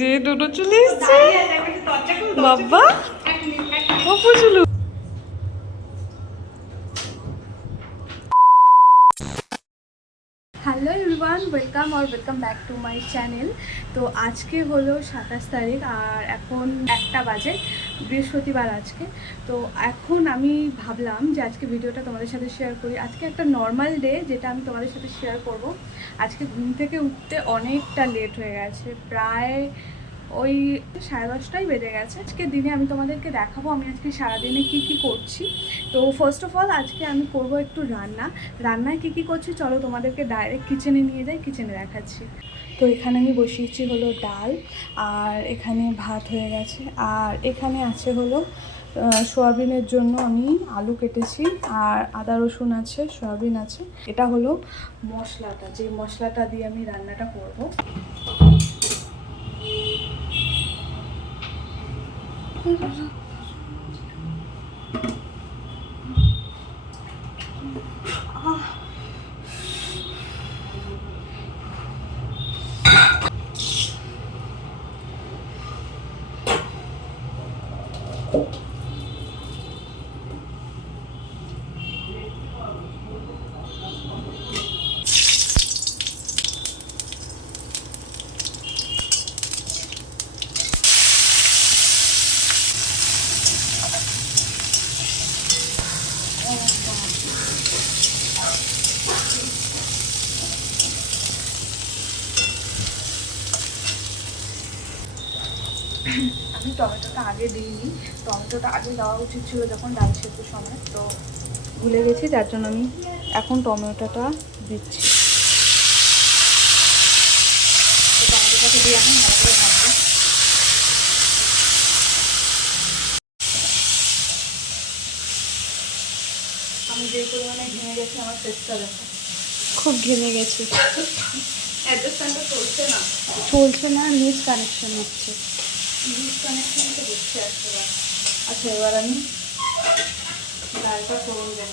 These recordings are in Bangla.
যে দুটো চলে এসছে বাবা চুলু। Hello everyone, welcome back to my channel. তো আজকে হলো 27 তারিখ আর এখন 1টা বাজে, বৃহস্পতিবার আজকে। তো এখন আমি ভাবলাম যে আজকে ভিডিওটা তোমাদের সাথে শেয়ার করি। আজকে একটা নর্মাল ডে যেটা আমি তোমাদের সাথে শেয়ার করব। আজকে ঘুম থেকে উঠতে অনেকটা লেট হয়ে গেছে, প্রায় ওই 10:30টাই বেজে গেছে। আজকে দিনে আমি তোমাদেরকে দেখাবো আমি আজকে সারাদিনে কি করছি। তো ফার্স্ট অফ অল আজকে আমি করব একটু রান্নায় কি করছি চলো তোমাদেরকে ডাইরেক্ট কিচেনে নিয়ে যাই, কিচেনে দেখাচ্ছি। তো এখানে আমি বসিয়েছি হলো ডাল, আর এখানে ভাত হয়ে গেছে, আর এখানে আছে হলো সয়াবিনের জন্য আমি আলু কেটেছি, আর আদা রসুন আছে, সয়াবিন আছে। এটা হলো মশলাটা, যে মশলাটা দিয়ে আমি রান্নাটা করব। আমি টমেটোটা আগে দিইনি, টমেটোটা আগে দেওয়া উচিত ছিল যখন ডাল সেদ্ধর সময়, তো ভুলে গেছি, যার জন্য আমি এখন টমেটোটা দিচ্ছি। টমেটোটাকে দিয়ে এখন ভালো করে ভাজবো। আমি যে পরিমাণে ঘেমে গেছি আমার ফেসটা দেখো, খুব ঘেমে গেছি। অ্যাডজাস্টমেন্টটা চলছে না, নিউজ কানেকশন হচ্ছে, নিউজ কানেকশনটা দেখতে আসতে পারে। আচ্ছা, এবার আমি ডালটা ফোড়ন দেব।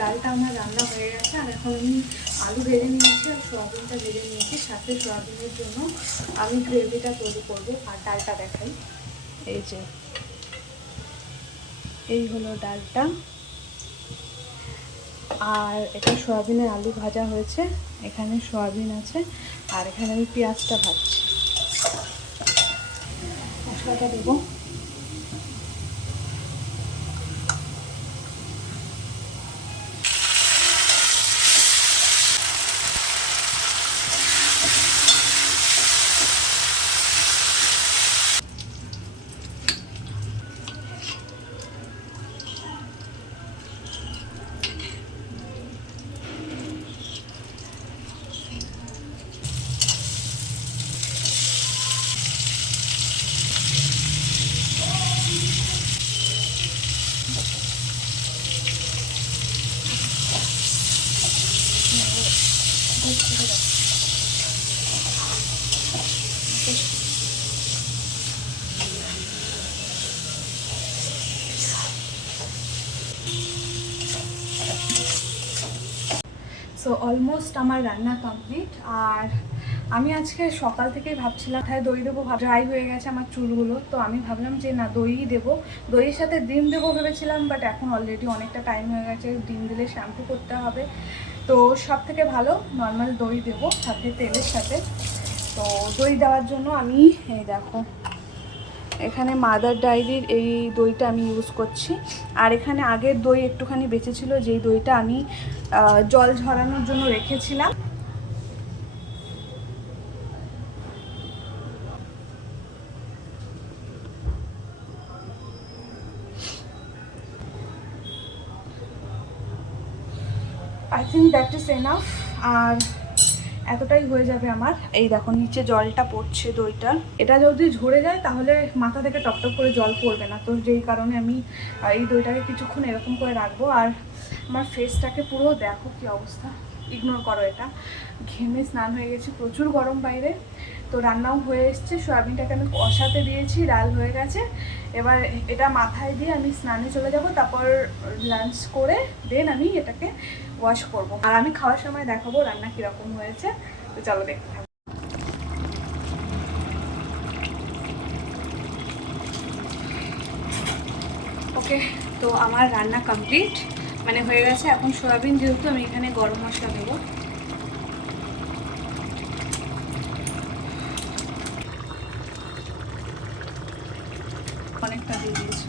ডালটা আমার রান্না হয়ে গেছে, আর এখন আমি আলু ভেজে নিয়েছি আর সয়াবিনটা ভেজে নিয়েছি। সাথে সয়াবিনের জন্য আমি গ্রেভিটা তৈরি করবো। আর ডালটা দেখাই, এই যে এই হলো ডালটা, আর এটা সয়াবিনের আলু ভাজা হয়েছে, এখানে সয়াবিন আছে, আর এখানে আমি পেঁয়াজটা ভাজছি। মশলাটা দেবো। সো অলমোস্ট আমার রান্না কমপ্লিট। আর আমি আজকে সকাল থেকেই ভাবছিলাম হ্যাঁ দই দেবো, ড্রাই হয়ে গেছে আমার চুলগুলো, তো আমি ভাবলাম যে না দইই দেবো, দইয়ের সাথে ডিম দেবো ভেবেছিলাম, বাট এখন অলরেডি অনেকটা টাইম হয়ে গেছে, ডিম দিলে শ্যাম্পু করতে হবে, তো সব থেকে ভালো নর্মাল দই দেবো সাথে তেলের সাথে। তো দই দেওয়ার জন্য আমি এই দেখো এখানে মাদার ডায়েরির এই দইটা আমি ইউজ করছি। আর এখানে আগের দই একটুখানি বেঁচেছিল, যেই দইটা আমি জল ঝরানোর জন্য রেখেছিলাম। I think that is enough. আর এতটাই হয়ে যাবে আমার। এই দেখো নিচে জলটা পড়ছে দইটার, এটা যদি ঝরে যায় তাহলে মাথা থেকে টপটপ করে জল পড়বে না, তো যেই কারণে আমি এই দইটাকে কিছুক্ষণ এরকম করে রাখবো। আর আমার ফেসটাকে পুরো দেখো কি অবস্থা, ইগনোর করো এটা, ঘেমে স্নান হয়ে গেছে, প্রচুর গরম বাইরে। তো রান্নাও হয়ে এসছে, সয়াবিনটাকে আমি কষাতে দিয়েছি, ডাল হয়ে গেছে। এবার এটা মাথায় দিয়ে আমি স্নানে চলে যাব, তারপর লাঞ্চ করে দেন আমি এটাকে ওয়াশ করব। আর আমি খাওয়ার সময় দেখাবো রান্না কীরকম হয়েছে, তো চলো দেখতে থাকো। ওকে, তো আমার রান্না কমপ্লিট, মানে হয়ে গেছে। এখন সয়াবিন যেহেতু, আমি এখানে গরম মশলা দেবো। অনেকটা দিয়ে দিয়েছি।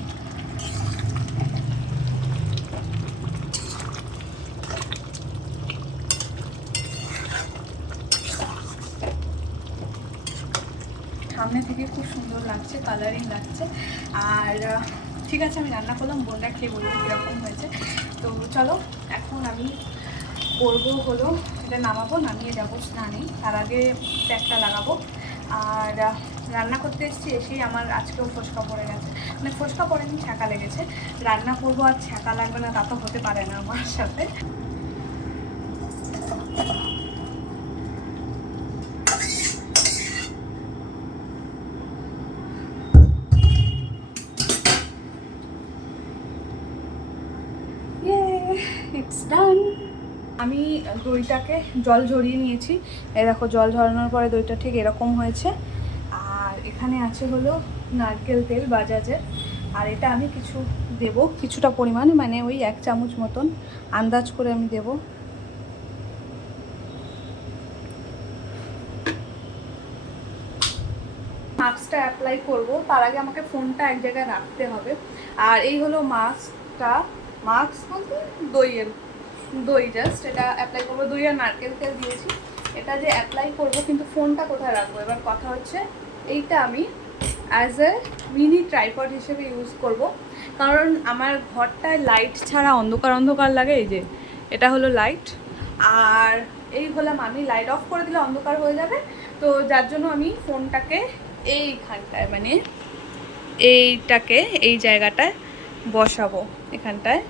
সামনে থেকে খুব সুন্দর লাগছে, কালারিং লাগছে। আর ঠিক আছে, আমি রান্না করলাম, বোনরা খেয়ে বলবো কীরকম হয়েছে। তো চলো এখন আমি করবো হলো, এটা নামাবো, নামিয়ে যাবো স্নানে, তার আগে প্যাকটা লাগাবো। আর রান্না করতে এসেছি, এসেই আমার আজকেও ফোসকা পড়ে গেছে, মানে ফোসকা পড়েনি, ছ্যাঁকা লেগেছে। রান্না করবো আর ছ্যাঁকা লাগবে না তা তো হতে পারে না আমার সাথে। ইটস ডান। আমি দইটাকে জল ঝরিয়ে নিয়েছি, এই দেখো জল ঝরানোর পরে দইটা ঠিক এরকম হয়েছে। আর এখানে আছে হলো নারকেল তেল বাজাজের, আর এটা আমি কিছু দেব, কিছুটা পরিমাণে, মানে ওই 1 চামচ মতন আন্দাজ করে আমি দেব। মাস্কটা অ্যাপ্লাই করব, তার আগে আমাকে ফোনটা এক জায়গায় রাখতে হবে। আর এই হলো মাস্কটা, মাস্ক বলতে দই জাস্ট এটা অ্যাপ্লাই করবো। দই আর নারকেল তেল দিয়েছি, এটা যে অ্যাপ্লাই করব, কিন্তু ফোনটা কোথায় রাখবো? এবার কথা হচ্ছে এইটা আমি অ্যাজ এ মিনি ট্রাইপড হিসেবে ইউজ করব, কারণ আমার ঘরটায় লাইট ছাড়া অন্ধকার অন্ধকার লাগে। এই যে এটা হলো লাইট, আর এই হলাম আমি, লাইট অফ করে দিলে অন্ধকার হয়ে যাবে। তো যার জন্য আমি ফোনটাকে এইখানটায়, মানে এইটাকে এই জায়গাটায় বসাবো, এখানটায়,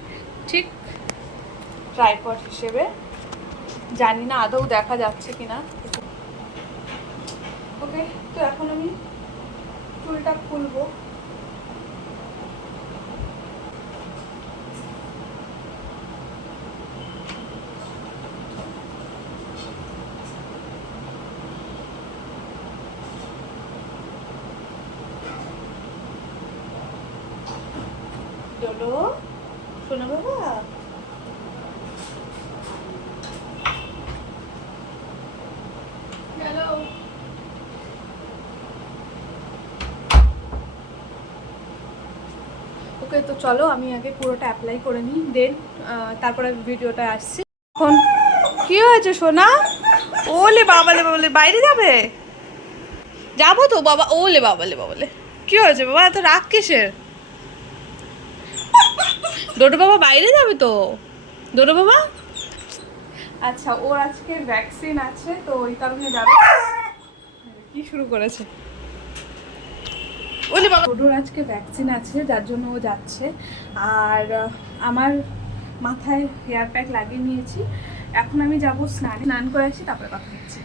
ঠিক ট্রাইপড হিসেবে। জানি না আদৌ দেখা যাচ্ছে কিনা। ওকে, তো এখন আমি চুলটা খুলবো। চলো শোনো বাবা, ওকে, তো চলো আমি আগে পুরোটা অ্যাপ্লাই করে নিই, দেন তারপরে ভিডিওটা আসছি। এখন কি হয়েছে সোনা? ওলে বাবালে বাবালে, বাইরে যাবে? যাবো তো বাবা। ওলে বাবালে বাবালে, কি হয়েছে বাবা, এত রাগ কিসের? ডোডো বাবা বাইরে যাবে তো, ডোডো বাবা। আচ্ছা, ওর আজকে ভ্যাকসিন আছে, তো ওই কারণে যাবে। কি শুরু করেছে? ওলে বাবা, ডোডোর আজকে ভ্যাকসিন আছে, যার জন্য ও যাচ্ছে। আর আমার মাথায় হেয়ার প্যাক লাগিয়ে নিয়েছি, এখন আমি যাবো স্নান করে আসি, তারপরে কথা হচ্ছে।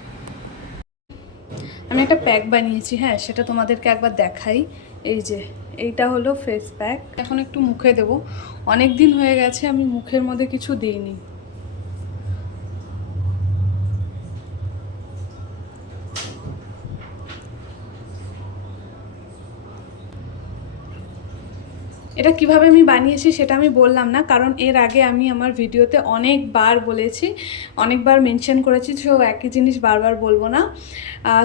আমি একটা প্যাক বানিয়েছি, হ্যাঁ সেটা তোমাদেরকে একবার দেখাই। এই যে এইটা হলো ফেস প্যাক, এখন একটু মুখে দেব, অনেক দিন হয়ে গেছে আমি মুখের মধ্যে কিছু দিইনি। এটা কিভাবে আমি বানিয়েছি সেটা আমি বললাম না, কারণ এর আগে আমি আমার ভিডিওতে অনেকবার বলেছি, অনেকবার মেনশন করেছি, সো একই জিনিস বারবার বলবো না।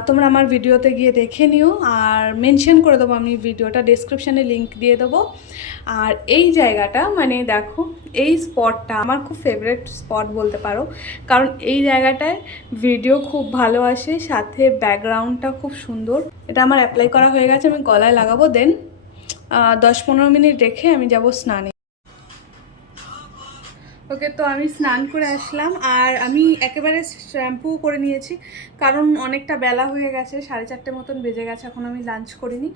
তোমরা আমার ভিডিওতে গিয়ে দেখে নিও, আর মেনশন করে দেবো আমি ভিডিওটা, ডেসক্রিপশানে লিঙ্ক দিয়ে দেবো। আর এই জায়গাটা, মানে দেখো এই স্পটটা আমার খুব ফেভারিট স্পট বলতে পারো, কারণ এই জায়গাটায় ভিডিও খুব ভালো আসে, সাথে ব্যাকগ্রাউন্ডটা খুব সুন্দর। এটা আমার অ্যাপ্লাই করা হয়ে গেছে, আমি গলায় লাগাবো, দেন 10-15 মিনিট রেখে আমি যাব স্নানে। ওকে, তো আমি স্নান করে আসলাম আর আমি একেবারে শ্যাম্পু করে নিয়েছি, কারণ অনেকটা বেলা হয়ে গেছে, 4:30 মতন বেজে গেছে, এখন আমি লাঞ্চ করিনি।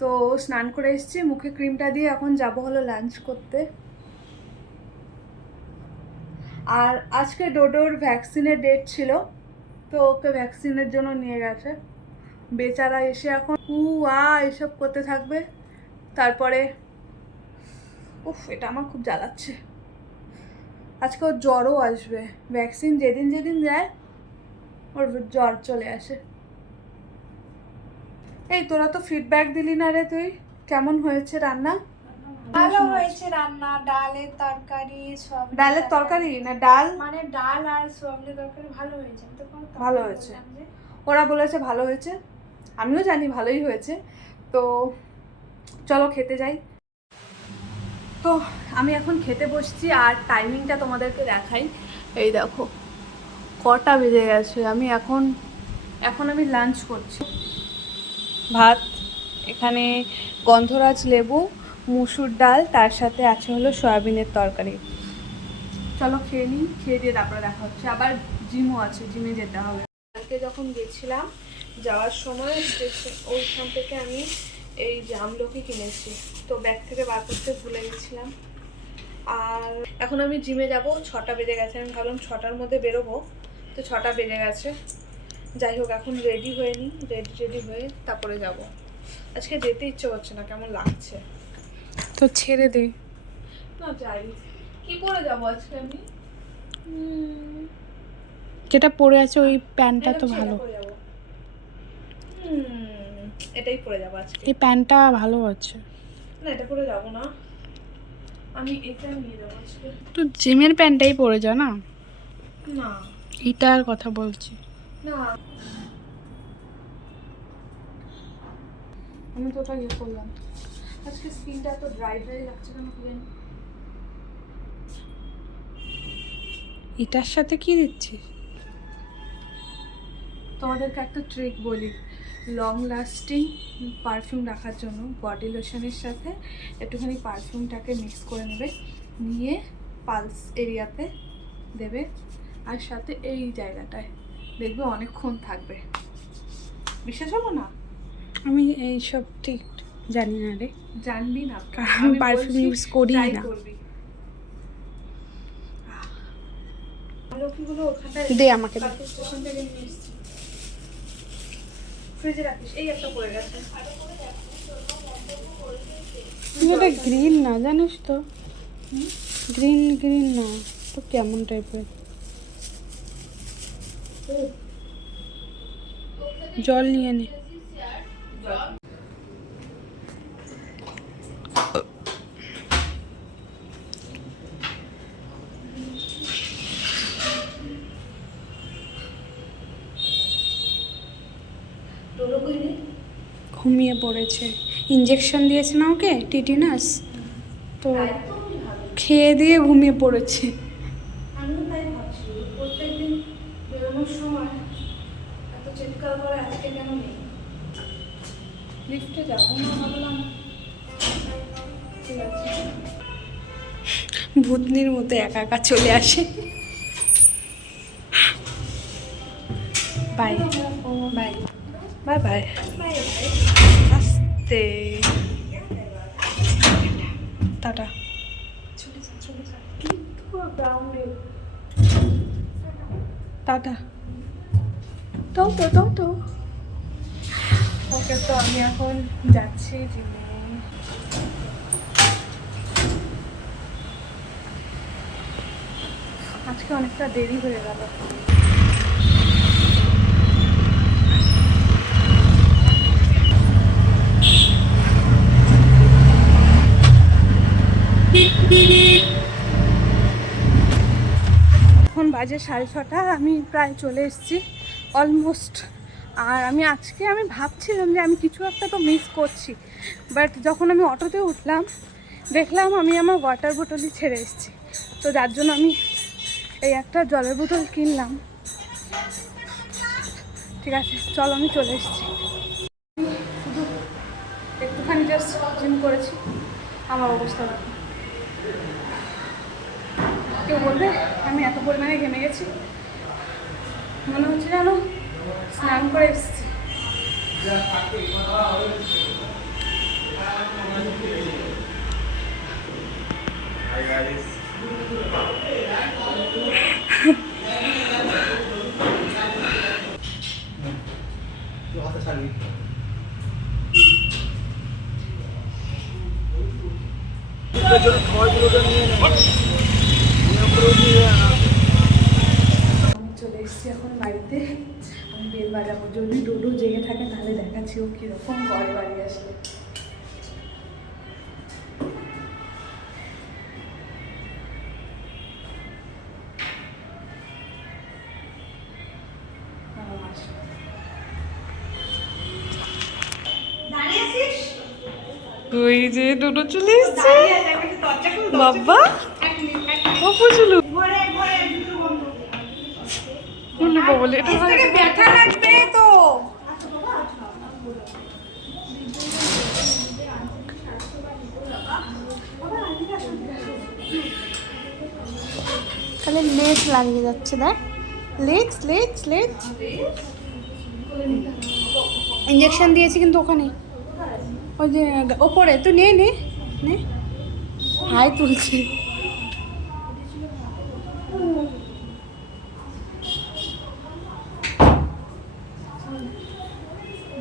তো স্নান করে এসেছি, মুখে ক্রিমটা দিয়ে এখন যাব হলো লাঞ্চ করতে। আর আজকে ডোডোর ভ্যাকসিনের ডেট ছিল, তো ওকে ভ্যাকসিনের জন্য নিয়ে গেছে। বেচারা এসে এখন এসব করতে থাকবে। তারপরে এটা আমার খুব জ্বালাচ্ছে। আজকে ওর জ্বরও আসবে, ভ্যাকসিন যেদিন যেদিন যায় ওর জ্বর চলে আসে। এই তোরা তো ফিডব্যাক দিলি না রে, তুই কেমন হয়েছে রান্না? ভালো হয়েছে রান্না, ডালের তরকারি সব। ডালের তরকারি না ডাল, মানে ডাল আর সবজি তরকারি ভালো হয়েছে। আমি তো ভালো হয়েছে, ওরা বলেছে ভালো হয়েছে, আমিও জানি ভালোই হয়েছে। তো চলো খেতে যাই। তো আমি এখন খেতে বসছি আর টাইমিংটা তোমাদেরকে দেখাই। এই দেখো কটা বেজে গেছে। আমি এখন আমি লাঞ্চ করছি। ভাত, এখানে গন্ধরাজ লেবু, মুসুর ডাল, তার সাথে আছে হলো সয়াবিনের তরকারি। চলো খেয়ে নিই, খেয়ে দিয়ে তারপরে দেখা হচ্ছে। আবার জিমও আছে, জিমে যেতে হবে। কালকে যখন গেছিলাম যাওয়ার সময় স্টেশন ওইখান থেকে আমি এই যে আমলকি কিনেছি, তো ব্যাগ থেকে বার করতে ভুলে গেছিলাম। আর এখন আমি জিমে যাব, 6টা বেজে গেছে। আমি ভাবলাম 6টার মধ্যে বেরোবো, তো 6টা বেজে গেছে। যাই হোক, এখন রেডি হয়ে নিই, রেডি হয়ে তারপরে যাব। আজকে যেতে ইচ্ছে করছে না, কেমন লাগছে। তো ছেড়ে দে না যাই, কি পরে যাবো আজকে আমি? যেটা পরে আছে ওই প্যান্টটা তো ভালো, এটাই পরে যাবো আজকে। এই প্যান্টটা ভালো আছে। না এটা পরে যাবো না, আমি এটা নিয়ে যাবো আজকে। তো জিমের প্যান্টটাই পরে যা না। না এটার কথা বলছি না, আমি তো ওটা ইয়ে করলাম। আজকে স্কিনটা তো ড্রাই লাগছে কেন কি জানি। এটার সাথে কি দিচ্ছিস? তোমাদেরকে একটা ট্রিক বলি, লং লাস্টিং পারফিউম রাখার জন্য বডি লোশনের সাথে একটুখানি পারফিউমটাকে মিক্স করে নেবে, নিয়ে পালস এরিয়াতে দেবে, আর সাথে এই জায়গাটায় দেখবে অনেকক্ষণ থাকবে। বিশ্বাস হলো না? আমি এইসব ঠিক জানি না রে, জানবি না, আমি পারফিউম ইউজ করি না। দে আমাকে স্টেশন থেকে নিয়ে এসেছি, ফ্রিজে রাখিস। এই একটা পড়ে গেছে। এটা গ্রিন না জানিস তো, গ্রিন না তো কেমন টাইপের। জল নিয়ে নে। ঘুমিয়ে পড়েছে, ইঞ্জেকশন দিয়েছে না ওকে টিটিনাস, তো খেয়ে দিয়ে ঘুমিয়ে পড়েছে। আমিও তাই ভাবছি, প্রত্যেকদিন বেরোনোর সময় এত চিৎকার করে, আজকে কেন নেই। লিফটে যাবো না ভাবলাম, ঠিক আছে। ভূতনির মতো একা একা চলে আসে। Bye bye bye bye. আস্তে টাটা। টাটা। তো ওকে, তো আমি এখন যাচ্ছি জিমে। আজকে অনেকটা দেরি হয়ে গেল। এখন বাজে 6:30, আমি প্রায় চলে এসেছি অলমোস্ট। আর আমি ভাবছিলাম যে আমি কিছু একটা তো মিস করছি, বাট যখন আমি অটোতে উঠলাম দেখলাম আমি আমার ওয়াটার বোতলই ছেড়ে এসেছি। তো যার জন্য আমি এই একটা জলের বোতল কিনলাম। ঠিক আছে চলো, আমি চলে এসেছি। শুধু একটুখানি জাস্ট জিম করেছি, আমার অবস্থা দেখো। কেউ বলবে আমি এত পরিমাণে ঘেমে গেছি, মনে হচ্ছে যেন স্নান করে এসেছি। আমি চলে এসেছি এখন বাড়িতে। আমি বেল বাজাবো, যদি ডোডো জেগে থাকে তাহলে দেখাচ্ছি ও কীরকম করে বাড়ি আসলে। ওই যে ডোডো চলে এসছে বাবা। ও পুচুলু বলে এটা ব্যথা লাগবে তো। তাহলে লেজ লাগিয়ে যাচ্ছে, দেখ লেজ লেজ লেজ। ইঞ্জেকশন দিয়েছি কিন্তু ওখানে, ওই যে ওপরে। তুই নে নে নে, হাই তুলছে।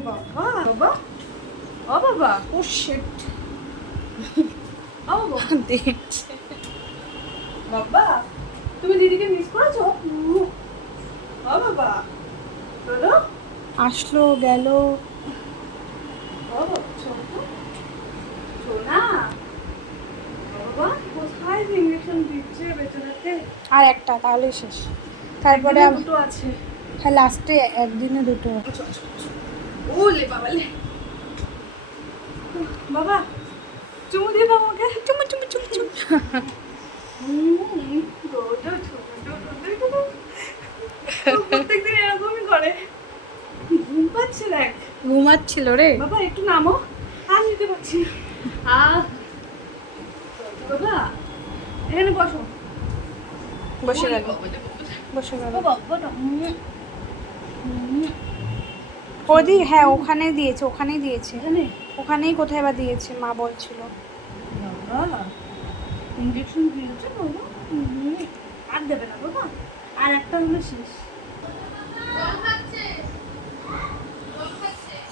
বাবা বাবা ও বাবা ও শিট, ও বাবা দেখছে। বাবা তুমি দিদিকে মিস করেছো? ও বাবা বলো। আসলো গেল। ও সোনা বাবা, কোথায় ইঞ্জেকশন দিচ্ছে বেচারাকে? আর একটা তাহলেই শেষ। তারপরে একদিনে দুটো আছে। হ্যাঁ, লাস্টে একদিনে দুটো। ওলে বাবা লে বাবা, চুমু দিয়ে দাও আমাকে। চুমু চুমু চুমু চুমু। প্রত্যেকদিন এরকমই করে, ঘুম পাচ্ছে দেখ। ঘুমাচ্ছিল রে বাবা একটু নামো, আর নিতে পারছি না। বাবা এখানে বসো। বসে গেল, বসে গেল। বাবাটা ওদি, হ্যাঁ ওখানেই দিয়েছে, ওখানেই দিয়েছে, এখানে ওখানেই কোথায় বা দিয়েছে মা বলছিল। বাবা ইঞ্জেকশন দিয়েছে বাবা। আর দেবে না বাবা, আর একটা হলে শেষ।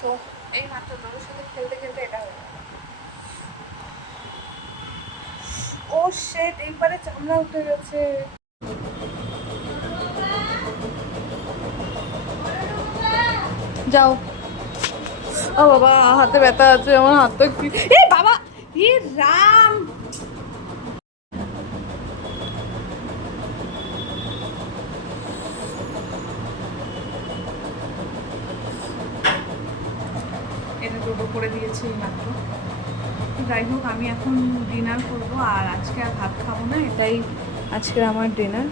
তো এই মাত্র তোর সাথে খেলতে খেলতে এটা হলো। ও শেট, এইবারে চামড়া উঠে গেছে। যাও। ও বাবা হাতে ব্যথা আছে, আমার হাতটা কি, এ বাবা এ রাম। এটা টোটো করে দিয়েছি মাত্র। যাই হোক, আমি এখন ডিনার করব, আর আজকে আর ভাত খাবো না, এটাই আজকের আমার ডিনার।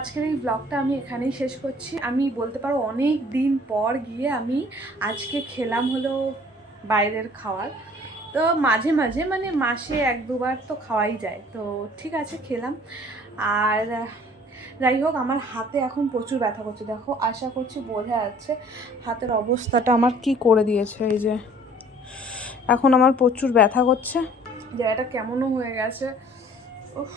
আজকের এই ব্লগটা আমি এখানেই শেষ করছি। আমি বলতে পারো অনেক দিন পর গিয়ে আমি আজকে খেলাম হলো বাইরের খাবার। তো মাঝে মাঝে মানে মাসে 1-2বার তো খাওয়াই যায়, তো ঠিক আছে খেলাম। আর যাই হোক, আমার হাতে এখন প্রচুর ব্যথা করছে, দেখো আশা করছি বোঝা যাচ্ছে হাতের অবস্থাটা আমার কি করে দিয়েছে। এই যে এখন আমার প্রচুর ব্যথা করছে, জায়গাটা কেমনও হয়ে গেছে। উফ।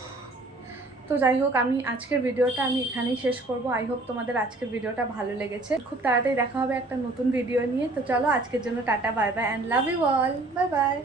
তো যাই হোক, আমি আজকের ভিডিওটা আমি এখানেই শেষ করব। আই হোপ তোমাদের আজকের ভিডিওটা ভালো লেগেছে। খুব তাড়াতাড়ি দেখা হবে একটা নতুন ভিডিও নিয়ে। তো চলো আজকের জন্য tata, bye bye and love you all, bye by.